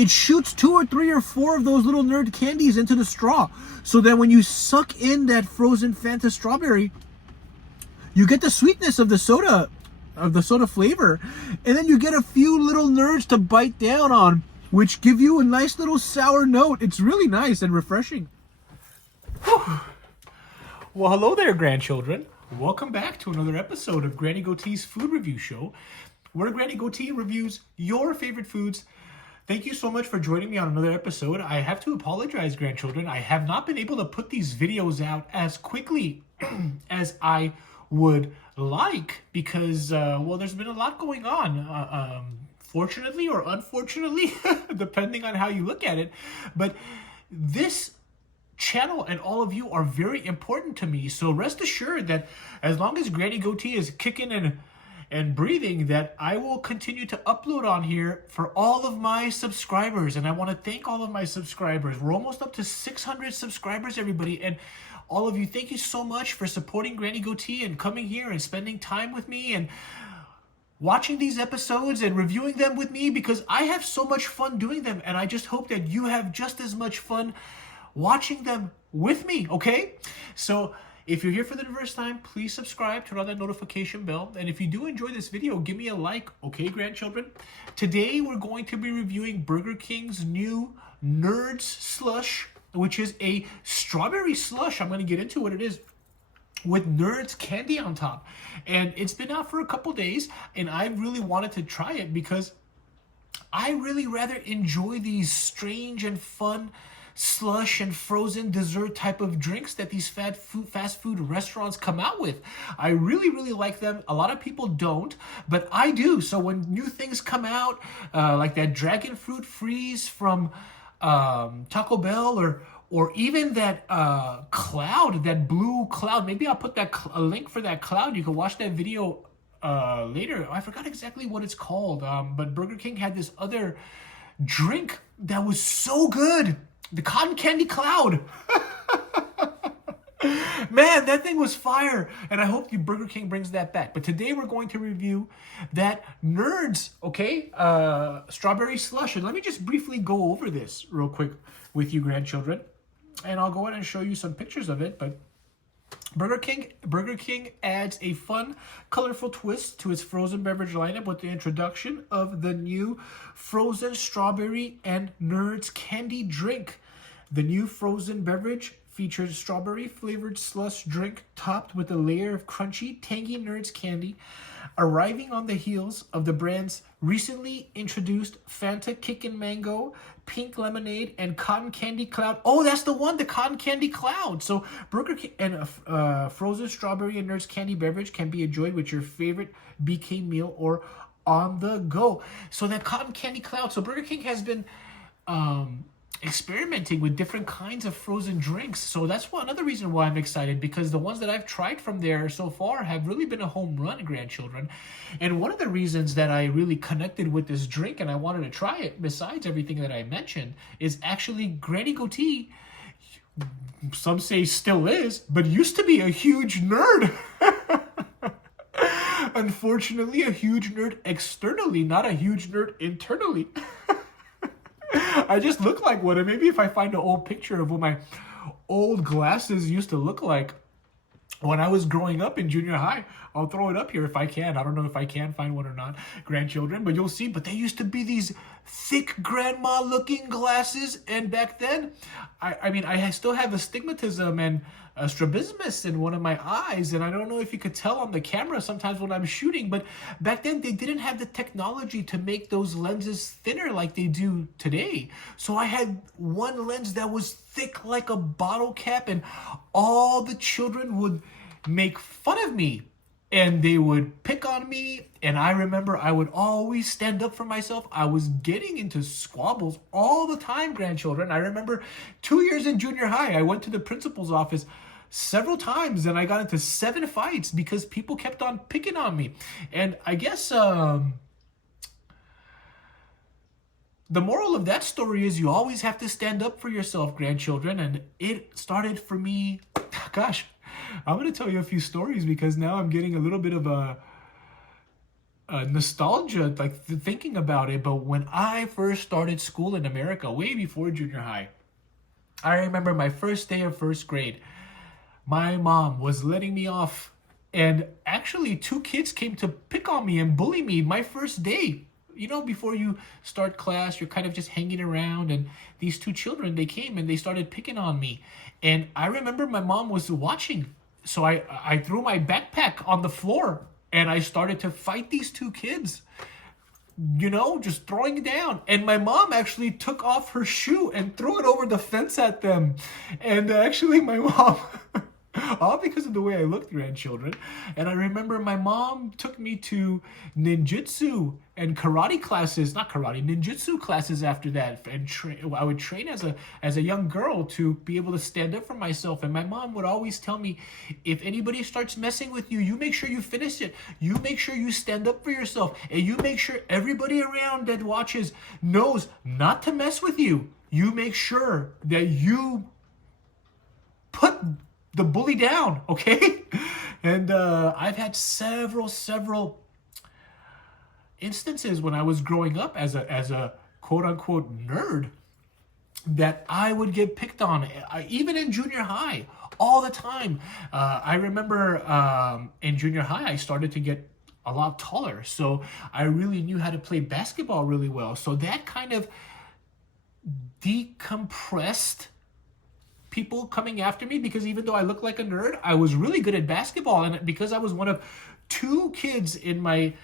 it shoots 2 or 3 or 4 of those little nerd candies into the straw. So that when you suck in that frozen Fanta strawberry, you get the sweetness of the soda flavor, and then you get a few little nerds to bite down on, which give you a nice little sour note. It's really nice and refreshing. Whew. Well, hello there, grandchildren. Welcome back to another episode of Granny Goatee's Food Review Show, where Granny Goatee reviews your favorite foods. Thank you so much for joining me on another episode. I have to apologize, grandchildren. I have not been able to put these videos out as quickly as I would like because, well, there's been a lot going on, fortunately or unfortunately, depending on how you look at it. But this channel and all of you are very important to me. So rest assured that as long as Granny Goatee is kicking and breathing, that I will continue to upload on here for all of my subscribers. And I want to thank all of my subscribers. We're almost up to 600 subscribers, everybody. And all of you, thank you so much for supporting Granny Goatee and coming here and spending time with me and watching these episodes and reviewing them with me, because I have so much fun doing them. And I just hope that you have just as much fun watching them with me, okay? So if you're here for the first time, please subscribe, turn on that notification bell. And if you do enjoy this video, give me a like, okay, grandchildren? Today, we're going to be reviewing Burger King's new Nerds Slush, which is a strawberry slush. I'm going to get into what it is, with Nerds candy on top. And it's been out for a couple days, and I really wanted to try it because I really rather enjoy these strange and fun slush and frozen dessert type of drinks that these fast food restaurants come out with. I really like them. A lot of people don't, but I do. So when new things come out, like that dragon fruit freeze from Taco Bell, or even that cloud, that blue cloud. Maybe I'll put a link for that cloud. You can watch that video later. I forgot exactly what it's called, but Burger King had this other drink that was so good. The cotton candy cloud. Man, that thing was fire. And I hope Burger King brings that back. But today we're going to review that Nerds, okay, strawberry slush. And let me just briefly go over this real quick with you, grandchildren. And I'll go ahead and show you some pictures of it. But Burger King adds a fun, colorful twist to its frozen beverage lineup with the introduction of the new frozen strawberry and Nerds candy drink. The new frozen beverage features strawberry-flavored slush drink topped with a layer of crunchy, tangy Nerds candy, arriving on the heels of the brand's recently introduced Fanta Kickin' Mango, Pink Lemonade, and Cotton Candy Cloud. Oh, that's the one, the Cotton Candy Cloud. So Burger King and frozen strawberry and Nerds candy beverage can be enjoyed with your favorite BK meal or on the go. So that Cotton Candy Cloud. So Burger King has been experimenting with different kinds of frozen drinks. So that's another reason why I'm excited, because the ones that I've tried from there so far have really been a home run, grandchildren. And one of the reasons that I really connected with this drink and I wanted to try it, besides everything that I mentioned, is actually Granny Goatee, some say still is, but used to be a huge nerd. Unfortunately, a huge nerd externally, not a huge nerd internally. I just look like one. And maybe if I find an old picture of what my old glasses used to look like when I was growing up in junior high, I'll throw it up here if I can. I don't know if I can find one or not, grandchildren, but you'll see. But they used to be these thick grandma-looking glasses. And back then, I mean, I still have astigmatism and strabismus in one of my eyes, and I don't know if you could tell on the camera sometimes when I'm shooting, but back then they didn't have the technology to make those lenses thinner like they do today. So I had one lens that was thick like a bottle cap, and all the children would make fun of me and they would pick on me. And I remember I would always stand up for myself. I was getting into squabbles all the time, grandchildren. I remember 2 years in junior high, I went to the principal's office several times and I got into 7 fights because people kept on picking on me. And I guess the moral of that story is you always have to stand up for yourself, grandchildren. And it started for me, gosh, I'm going to tell you a few stories because now I'm getting a little bit of nostalgia, like thinking about it. But when I first started school in America, way before junior high, I remember my first day of first grade. My mom was letting me off, and actually, two kids came to pick on me and bully me my first day. You know, before you start class, you're kind of just hanging around, and these two children, they came and they started picking on me. And I remember my mom was watching, so I threw my backpack on the floor and I started to fight these two kids, you know, just throwing it down. And my mom actually took off her shoe and threw it over the fence at them. And actually, my mom, all because of the way I looked, grandchildren. And I remember my mom took me to ninjutsu and karate classes, not karate, ninjutsu classes after that. And I would train as a young girl to be able to stand up for myself. And my mom would always tell me, if anybody starts messing with you, you make sure you finish it. You make sure you stand up for yourself. And you make sure everybody around that watches knows not to mess with you. You make sure that you put the bully down, okay? And I've had several instances when I was growing up as a quote unquote nerd that I would get picked on, even in junior high, all the time. I remember in junior high, I started to get a lot taller, so I really knew how to play basketball really well. So that kind of decompressed people coming after me, because even though I looked like a nerd, I was really good at basketball. And because I was one of two kids in my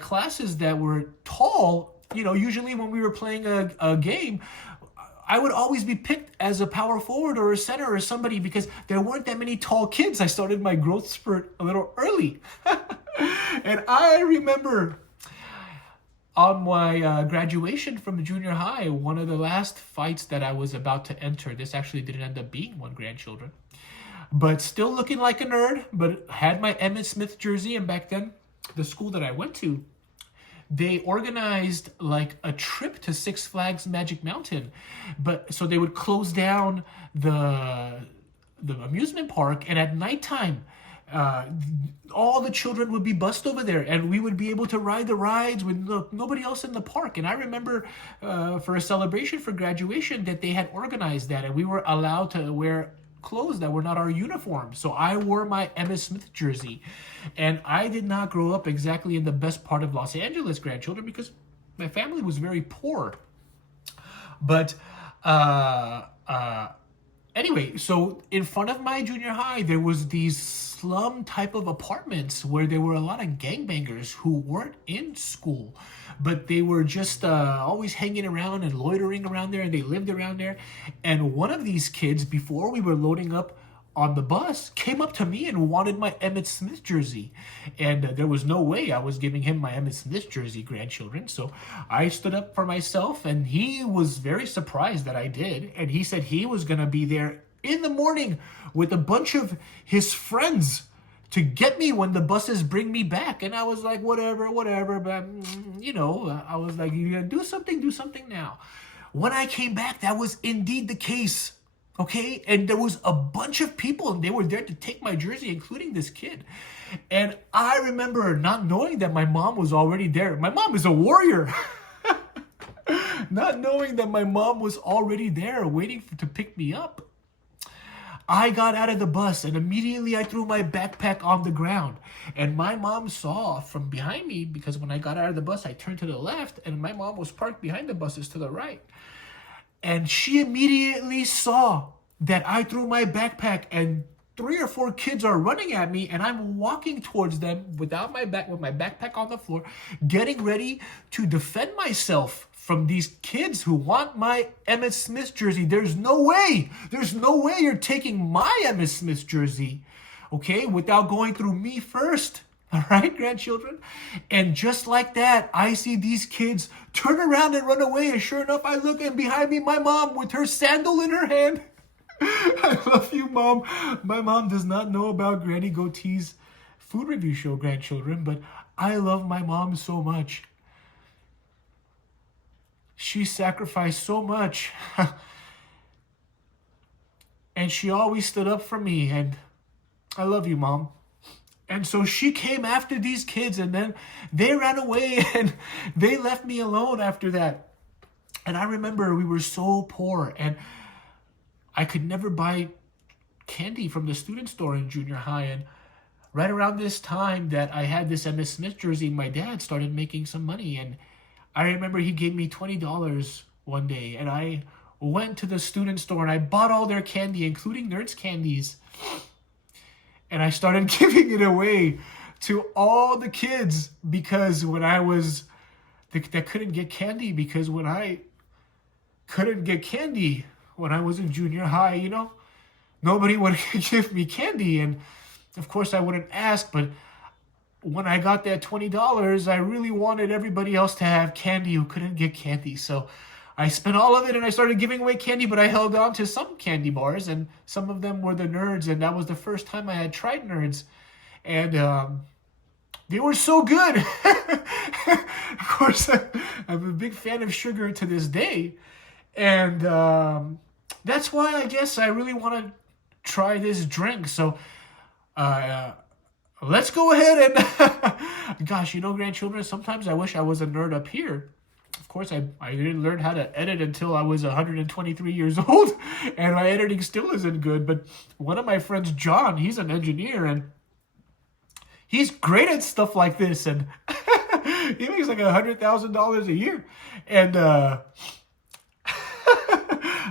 classes that were tall, you know, usually when we were playing a game, I would always be picked as a power forward or a center or somebody, because there weren't that many tall kids. I started my growth spurt a little early. And I remember on my graduation from junior high, one of the last fights that I was about to enter, this actually didn't end up being one, grandchildren, but still looking like a nerd, but had my Emmett Smith jersey. And back then, the school that I went to, they organized like a trip to Six Flags Magic Mountain. But so they would close down the amusement park, and at nighttime, all the children would be bussed over there, and we would be able to ride the rides with nobody else in the park. And I remember for a celebration for graduation that they had organized that, and we were allowed to wear clothes that were not our uniform. So I wore my Emmitt Smith jersey, and I did not grow up exactly in the best part of Los Angeles, grandchildren, because my family was very poor. But anyway, so in front of my junior high, there was these slum type of apartments where there were a lot of gangbangers who weren't in school, but they were just always hanging around and loitering around there, and they lived around there. And one of these kids, before we were loading up on the bus, came up to me and wanted my Emmitt Smith jersey. And there was no way I was giving him my Emmitt Smith jersey, grandchildren. So I stood up for myself, and he was very surprised that I did. And he said he was going to be there in the morning with a bunch of his friends to get me when the buses bring me back. And I was like, whatever. But, you know, I was like, you gotta do something now. When I came back, that was indeed the case. Okay, and there was a bunch of people, and they were there to take my jersey, including this kid. And I remember not knowing that my mom was already there. My mom is a warrior. Not knowing that my mom was already there waiting to pick me up. I got out of the bus, and immediately I threw my backpack on the ground. And my mom saw from behind me, because when I got out of the bus, I turned to the left, and my mom was parked behind the buses to the right. And she immediately saw that I threw my backpack, and 3 or 4 kids are running at me, and I'm walking towards them with my backpack on the floor, getting ready to defend myself from these kids who want my Emmitt Smith jersey. There's no way you're taking my Emmitt Smith jersey, okay, without going through me first. All right, grandchildren? And just like that, I see these kids turn around and run away. And sure enough, I look, and behind me, my mom with her sandal in her hand. I love you, Mom. My mom does not know about Granny Goatee's food review show, grandchildren, but I love my mom so much. She sacrificed so much. And she always stood up for me. And I love you, Mom. And so she came after these kids, and then they ran away and they left me alone after that. And I remember we were so poor, and I could never buy candy from the student store in junior high. And right around this time that I had this Emmitt Smith jersey, my dad started making some money. And I remember he gave me $20 one day, and I went to the student store and I bought all their candy, including Nerds candies. And I started giving it away to all the kids because when I was, that couldn't get candy, because when I couldn't get candy when I was in junior high, you know, nobody would give me candy. And of course I wouldn't ask, but when I got that $20, I really wanted everybody else to have candy who couldn't get candy. So I spent all of it and I started giving away candy, but I held on to some candy bars, and some of them were the Nerds, and that was the first time I had tried Nerds. And they were so good. Of course, I'm a big fan of sugar to this day. And that's why I guess I really want to try this drink. So let's go ahead and gosh, you know, grandchildren, sometimes I wish I was a nerd up here. Of course, I didn't learn how to edit until I was 123 years old, and my editing still isn't good. But one of my friends, John, he's an engineer, and he's great at stuff like this, and he makes like $100,000 a year. And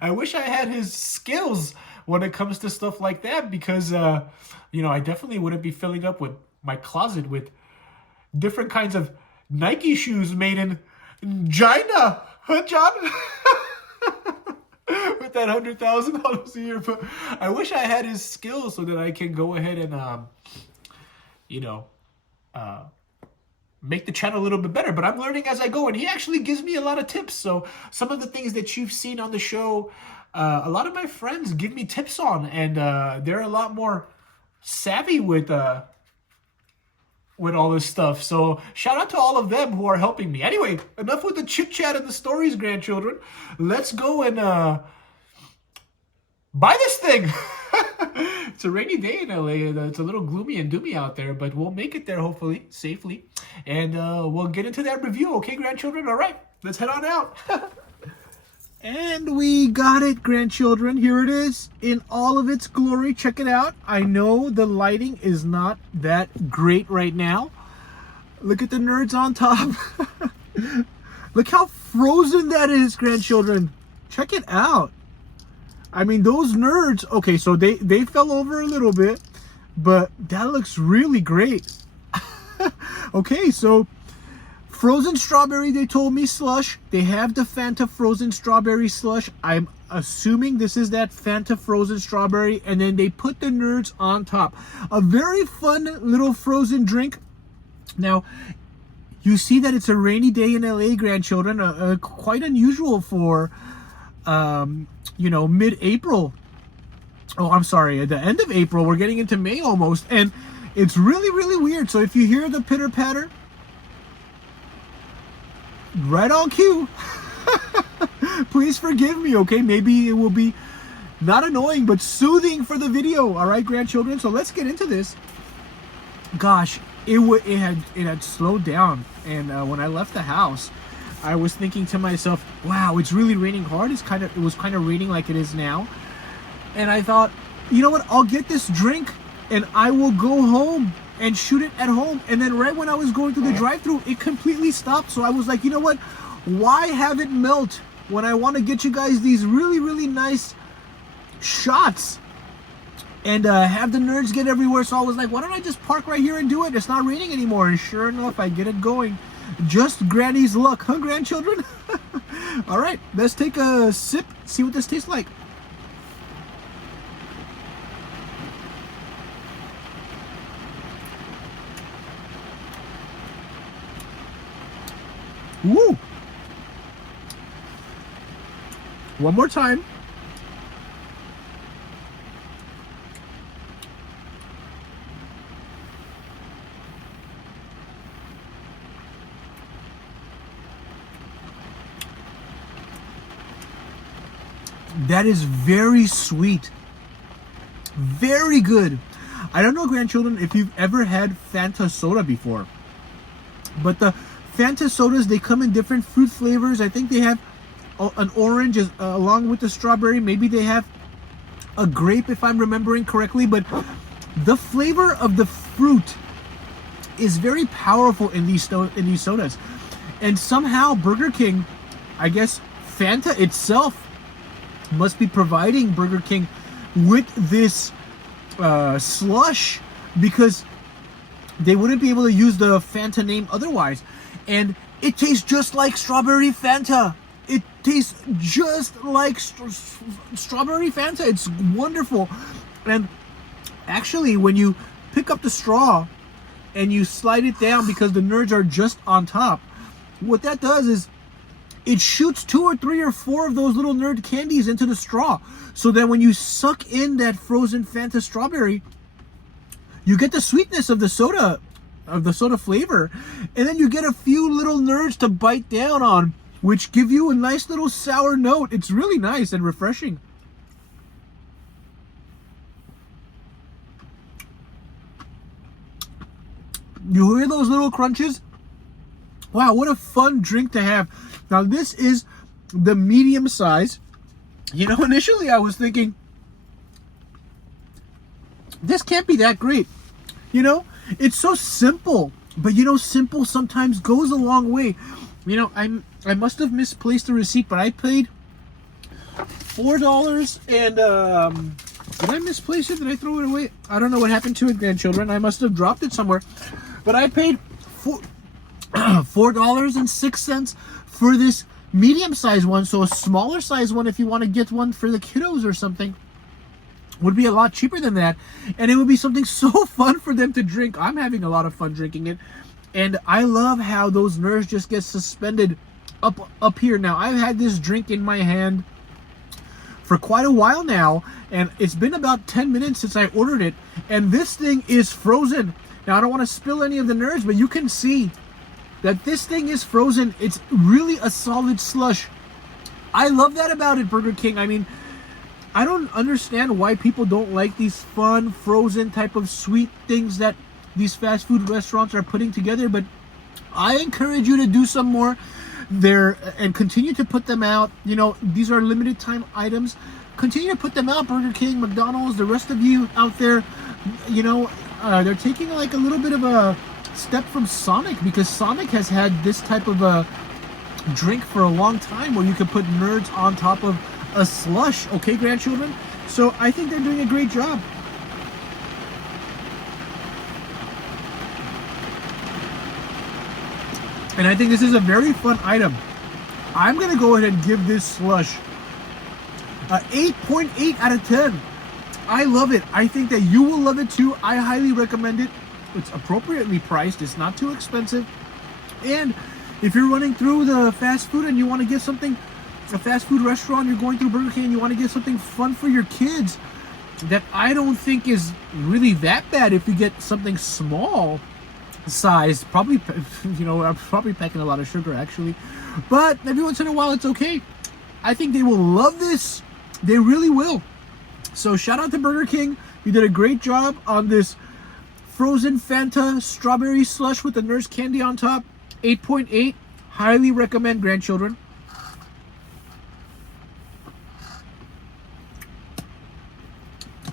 I wish I had his skills when it comes to stuff like that, because you know, I definitely wouldn't be filling up with my closet with different kinds of Nike shoes made in China, huh, John? With that $100,000 a year. But I wish I had his skills so that I can go ahead and you know, make the channel a little bit better. But I'm learning as I go, and he actually gives me a lot of tips. So some of the things that you've seen on the show, a lot of my friends give me tips on, and they're a lot more savvy with all this stuff. So shout out to all of them who are helping me. Anyway, enough with the chit chat and the stories, grandchildren. Let's go and buy this thing. It's a rainy day in LA. It's a little gloomy and doomy out there, but we'll make it there hopefully safely, and we'll get into that review. Okay, grandchildren. All right, let's head on out. And we got it, grandchildren. Here it is in all of its glory. Check it out. I know the lighting is not that great right now. Look at the Nerds on top. Look how frozen that is, grandchildren. Check it out. I mean, those Nerds, okay, so they fell over a little bit, but that looks really great. Okay, so frozen strawberry, they told me slush. They have the Fanta frozen strawberry slush. I'm assuming this is that Fanta frozen strawberry, and then they put the Nerds on top. A very fun little frozen drink. Now, you see that it's a rainy day in LA, grandchildren. Quite unusual for you know, mid-April. Oh, I'm sorry, at the end of April. We're getting into May almost, and it's really, really weird. So if you hear the pitter-patter, right on cue. Please forgive me, okay? Maybe it will be not annoying, but soothing for the video. All right, grandchildren? So let's get into this. Gosh, it had slowed down, and when I left the house, I was thinking to myself, wow, it's really raining hard. It was kind of raining like it is now. And I thought, you know what? I'll get this drink and I will go home and shoot it at home. And then right when I was going through the drive-thru, it completely stopped. So I was like, you know what? Why have it melt when I want to get you guys these really, really nice shots and have the Nerds get everywhere? So I was like, why don't I just park right here and do it? It's not raining anymore. And sure enough, I get it going. Just Granny's luck, huh, grandchildren? All right, let's take a sip, see what this tastes like. Woo! One more time. That is very sweet. Very good. I don't know, grandchildren, if you've ever had Fanta soda before, but the Fanta sodas, they come in different fruit flavors. I think they have an orange along with the strawberry. Maybe they have a grape, if I'm remembering correctly, but the flavor of the fruit is very powerful in these sodas. And somehow Burger King, I guess Fanta itself must be providing Burger King with this slush, because they wouldn't be able to use the Fanta name otherwise. And it tastes just like strawberry Fanta. It tastes just like strawberry Fanta. It's wonderful. And actually, when you pick up the straw and you slide it down, because the nerds are just on top, what that does is it shoots 2 or 3 or 4 of those little nerd candies into the straw. So that when you suck in that frozen Fanta strawberry, you get the sweetness of the soda flavor, and then you get a few little nerds to bite down on, which give you a nice little sour note. It's really nice and refreshing. You hear those little crunches? Wow, what a fun drink to have. Now, this is the medium size. You know, initially I was thinking, this can't be that great. You know, it's so simple, but you know, simple sometimes goes a long way. You know, I must have misplaced the receipt, but I paid $4 and did I misplace it? Did I throw it away? I don't know what happened to it, grandchildren. I must have dropped it somewhere. But I paid $4.06 for this medium-sized one. So a smaller size one, if you want to get one for the kiddos or something, would be a lot cheaper than that. And it would be something so fun for them to drink. I'm having a lot of fun drinking it. And I love how those nerves just get suspended up here. Now, I've had this drink in my hand for quite a while now, and it's been about 10 minutes since I ordered it, and this thing is frozen. Now, I don't want to spill any of the nerds, but you can see that this thing is frozen. It's really a solid slush. I love that about it, Burger King. I mean, I don't understand why people don't like these fun, frozen type of sweet things that these fast food restaurants are putting together, but I encourage you to do some more there and continue to put them out. You know, these are limited time items. Continue to put them out, Burger King, McDonald's, the rest of you out there. You know, they're taking like a little bit of a step from Sonic, because Sonic has had this type of a drink for a long time where you could put nerds on top of a slush. Okay, grandchildren? So I think they're doing a great job. And I think this is a very fun item. I'm going to go ahead and give this slush a 8.8 out of 10. I love it. I think that you will love it too. I highly recommend it. It's appropriately priced. It's not too expensive. And if you're running through the fast food and you want to get something, a fast food restaurant, you're going through Burger King and you want to get something fun for your kids that I don't think is really that bad if you get something small size. Probably, you know, I'm probably packing a lot of sugar actually. But every once in a while, it's okay. I think they will love this. They really will. So shout out to Burger King. You did a great job on this frozen Fanta strawberry slush with the nurse candy on top. 8.8. Highly recommend, grandchildren.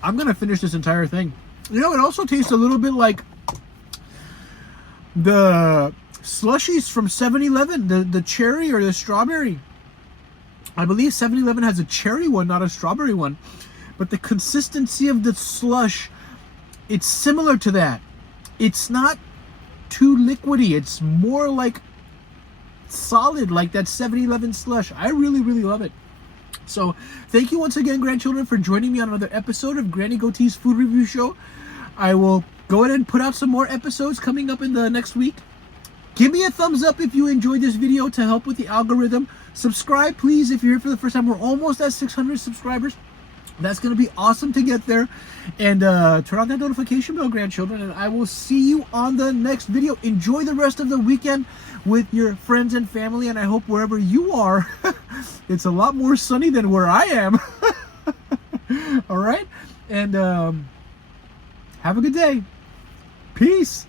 I'm going to finish this entire thing. You know, it also tastes a little bit like the slushies from 7-Eleven, the cherry or the strawberry. I believe 7-Eleven has a cherry one, not a strawberry one. But the consistency of the slush, it's similar to that. It's not too liquidy. It's more like solid, like that 7-Eleven slush. I really, really love it. So thank you once again, grandchildren, for joining me on another episode of Granny Goatee's Food Review Show. I will go ahead and put out some more episodes coming up in the next week. Give me a thumbs up if you enjoyed this video to help with the algorithm. Subscribe, please, if you're here for the first time. We're almost at 600 subscribers. That's going to be awesome to get there. And turn on that notification bell, grandchildren. And I will see you on the next video. Enjoy the rest of the weekend with your friends and family. And I hope wherever you are, it's a lot more sunny than where I am. All right? And Have a good day. Peace.